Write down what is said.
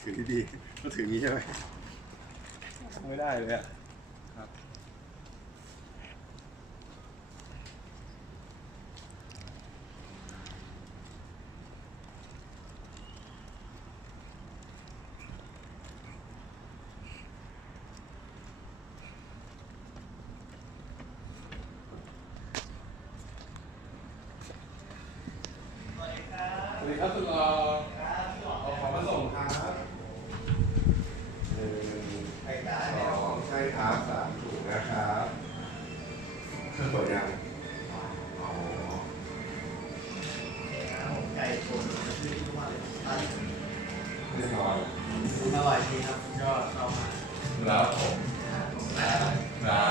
ถือดีๆก็ถืออย่างนี้ใช่ไหมไม่ได้เลยอะครับสวัสดีครับคุณรอเอาของมาส่งครับหนึ่งสอง ใช่ครับสามถุงนะครับเครื่องกดยังอ๋อไก่ชนชื่อที่ว่าเลยตั้งเรียบร้อยอร่อยดีครับยอดเข้ามาแล้วผม